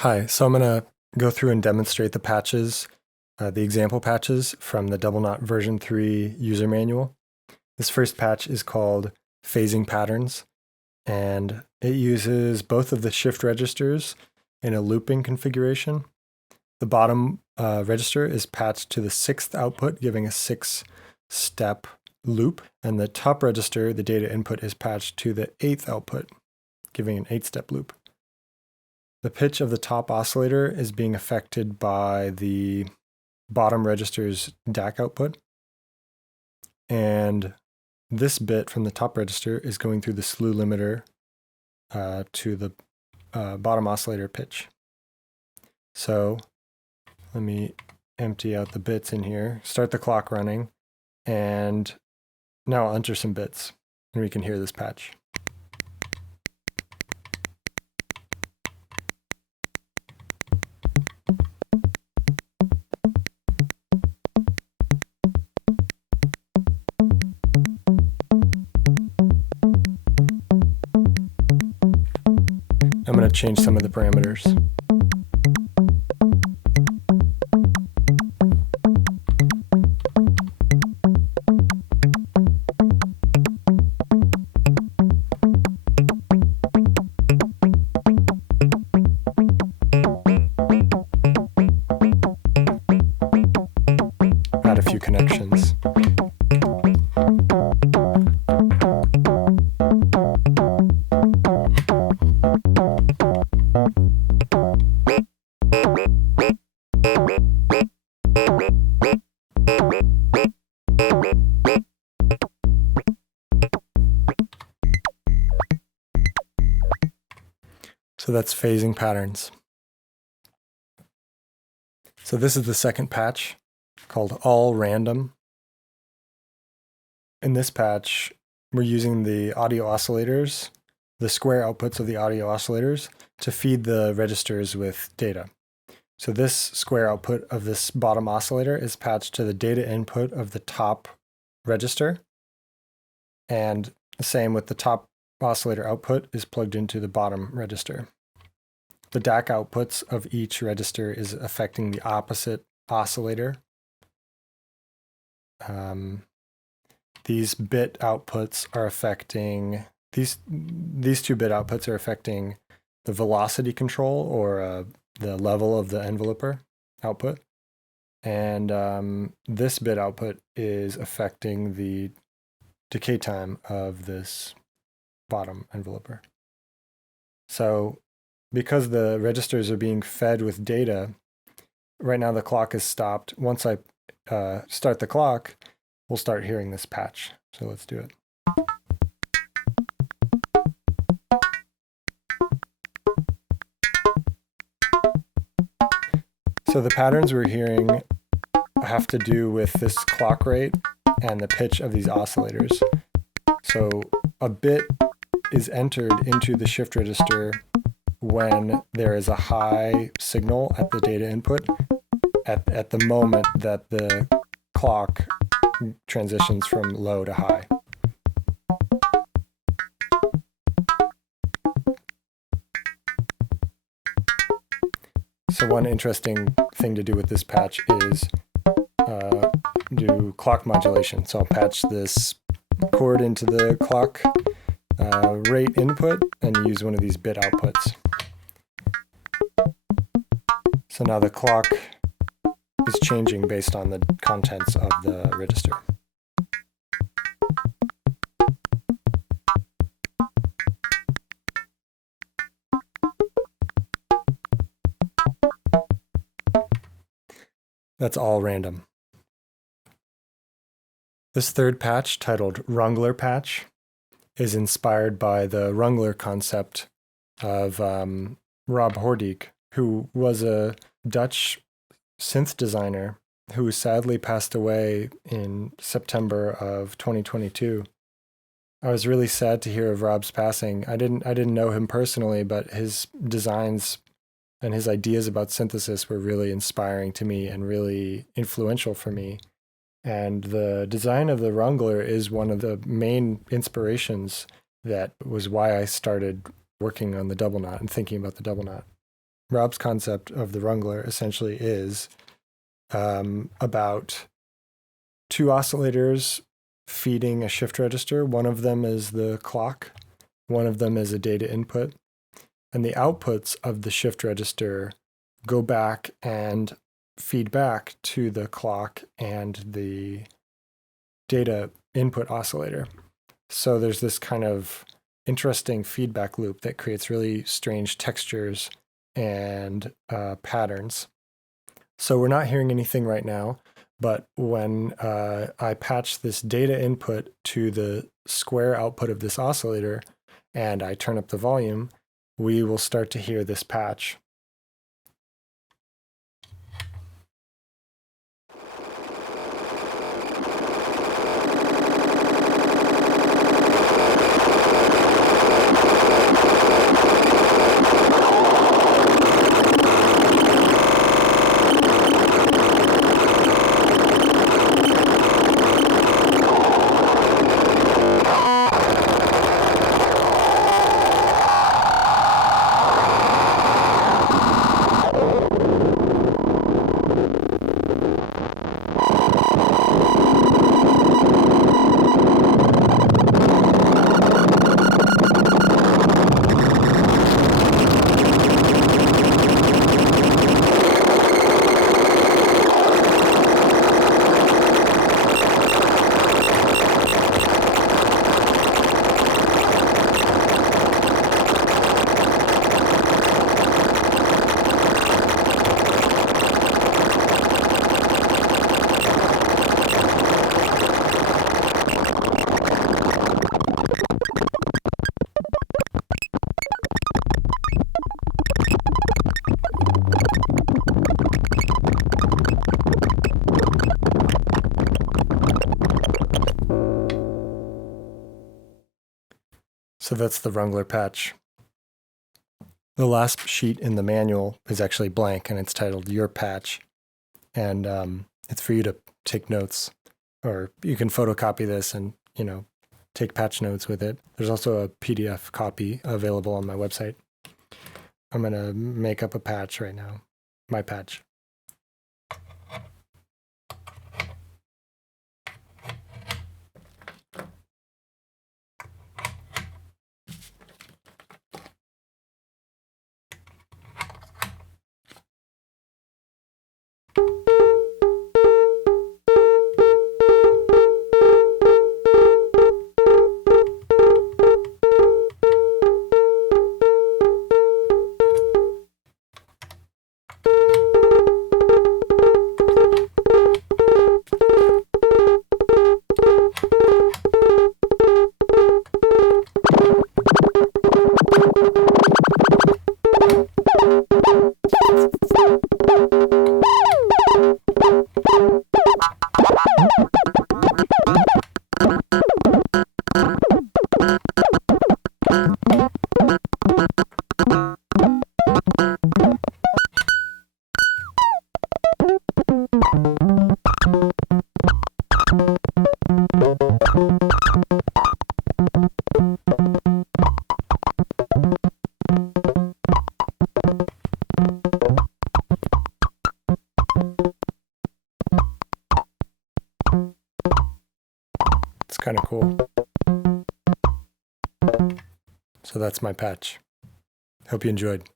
Hi, so I'm going to go through and demonstrate the example patches from the Double Knot version 3 user manual. This first patch is called Phasing Patterns, and it uses both of the shift registers in a looping configuration. The bottom register is patched to the 6th output, giving a 6-step loop, and the top register, the data input, is patched to the 8th output, giving an 8-step loop. The pitch of the top oscillator is being affected by the bottom register's DAC output. And this bit from the top register is going through the slew limiter to the bottom oscillator pitch. So let me empty out the bits in here, start the clock running, and now I'll enter some bits and we can hear this patch. I'm going to change some of the parameters. Add a few connections. So that's phasing patterns. So this is the second patch called All Random. In this patch, we're using the audio oscillators, the square outputs of the audio oscillators, to feed the registers with data. So this square output of this bottom oscillator is patched to the data input of the top register, and the same with the top oscillator output is plugged into the bottom register. The DAC outputs of each register is affecting the opposite oscillator. These bit outputs are affecting, these two bit outputs are affecting the velocity control, or the level of the enveloper output. And this bit output is affecting the decay time of this bottom enveloper. So because the registers are being fed with data, right now the clock is stopped. Once I start the clock, we'll start hearing this patch. So let's do it. So the patterns we're hearing have to do with this clock rate and the pitch of these oscillators. So a bit is entered into the shift register when there is a high signal at the data input at the moment that the clock transitions from low to high. So one interesting thing to do with this patch is do clock modulation. So I'll patch this chord into the clock rate input and use one of these bit outputs. So now the clock is changing based on the contents of the register. That's all random. This third patch, titled Rungler Patch, is inspired by the Rungler concept of Rob Hoordyk, who was a Dutch synth designer who sadly passed away in September of 2022. I was really sad to hear of Rob's passing. I didn't know him personally, but his designs and his ideas about synthesis were really inspiring to me and really influential for me. And the design of the Rungler is one of the main inspirations that was why I started working on the double knot and thinking about the double knot. Rob's concept of the Rungler essentially is about two oscillators feeding a shift register. One of them is the clock, one of them is a data input, and the outputs of the shift register go back and feed back to the clock and the data input oscillator. So there's this kind of interesting feedback loop that creates really strange textures and patterns. So we're not hearing anything right now, but when I patch this data input to the square output of this oscillator and I turn up the volume, we will start to hear this patch. So that's the Rungler patch. The last sheet in the manual is actually blank and it's titled Your Patch. And it's for you to take notes, or you can photocopy this and, take patch notes with it. There's also a PDF copy available on my website. I'm going to make up a patch right now, my patch. It's kind of cool. So that's my patch. Hope you enjoyed.